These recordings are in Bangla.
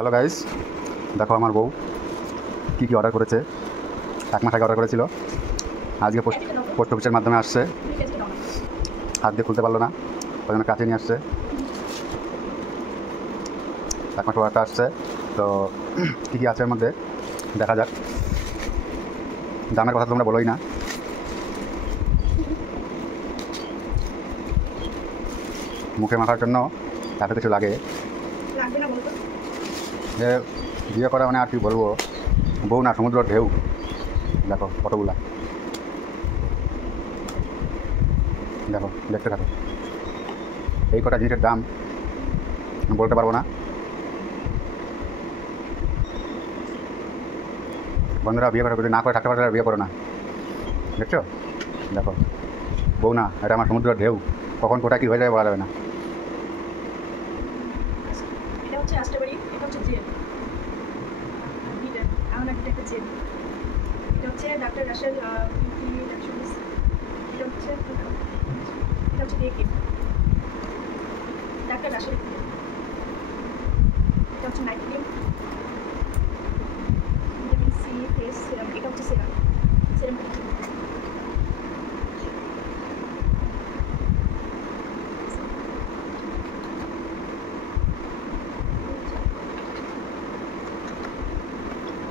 হ্যালো গাইস, দেখো আমার বউ কী কী অর্ডার করেছে। 1 মাস আগে অর্ডার করেছিল, আজকে পোস্ট অফিসের মাধ্যমে আসছে। হাত দিয়ে খুলতে পারলো না, ওই জন্য কাছে নিয়ে আসছে। 1 মাস অর্ডারটা আসছে, তো কী কী আছে এর মধ্যে দেখা যাক। দামের কথা তোমরা বলোই না। মুখে মাখার জন্য এত কিছু লাগে যে বিয়ে করা মানে আর কি বলবো, বউ না সমুদ্র ঢেউ। দেখো কতগুলা, দেখো দেখতে থাকো। এই কটা জিনিসের দাম বলতে পারবো না। বন্ধুরা, বিয়ে করা যদি না করে থাকতে পারে বিয়ে করো না। দেখছো, দেখো বউ না, এটা আমার সমুদ্র ঢেউ, কখন কোটা কী হয়ে যায় বলা যাবে না। এটা হচ্ছে আস্টাবাড়ি, এটা হচ্ছে জেল, এটা হচ্ছে ডাক্তার রাসেল এটা হচ্ছে ডেকে ডাক্তার রাসেল, এটা হচ্ছে night cream, vitamin C face serum, এটা হচ্ছে সিরাম সিরাম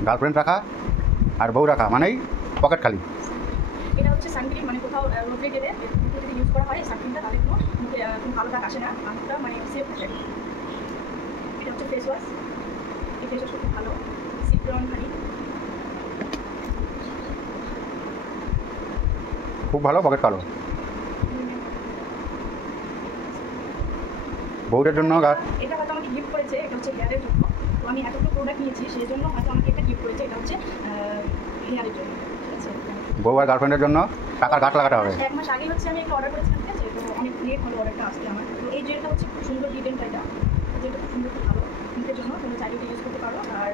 গার্লফ্রেন্ড রাখা আর বউ রাখা মানেই পকেট খালি। এটা হচ্ছে সানক্রিম, মানে কোথাও রোদে গেলে যদি ইউজ করা হয় সানক্রিমটা, তাহলে কোনো মুখে কোনো ভালো দাগ আসে না, মুখটা মানে সেফ থাকে। এটা হচ্ছে ফেস ওয়াশ, এই ফেস ওয়াশটা খুব ভালো, সিট্রন হানি, খুব ভালো, পকেট কালো। বউদের জন্য এটা হয়তো আমাকে গিফট করেছে, এটা হচ্ছে হেয়ারের জন্য। তো আমি এতগুলো প্রোডাক্ট নিয়েছি, সেই জন্য হয়তো আমাকে এটা গিফট করেছে, এটা হচ্ছে হেয়ারের জন্য। ঠিক আছে, বউ আর গার্লফ্রেন্ডের জন্য টাকার গাছ লাগাতে হবে। 1 মাস আগেই হচ্ছে আমি একটা অর্ডার করেছিলাম, ঠিক আছে। তো অনেক লেট হলো অর্ডারটা আসতে আমার। তো এই জেলটা হচ্ছে খুব সুন্দর ডিজাইনটা, এটা যেটা খুব সুন্দর, খুব ভালো মুখের জন্য, তুমি চাইলে ইউজ করতে পারো। আর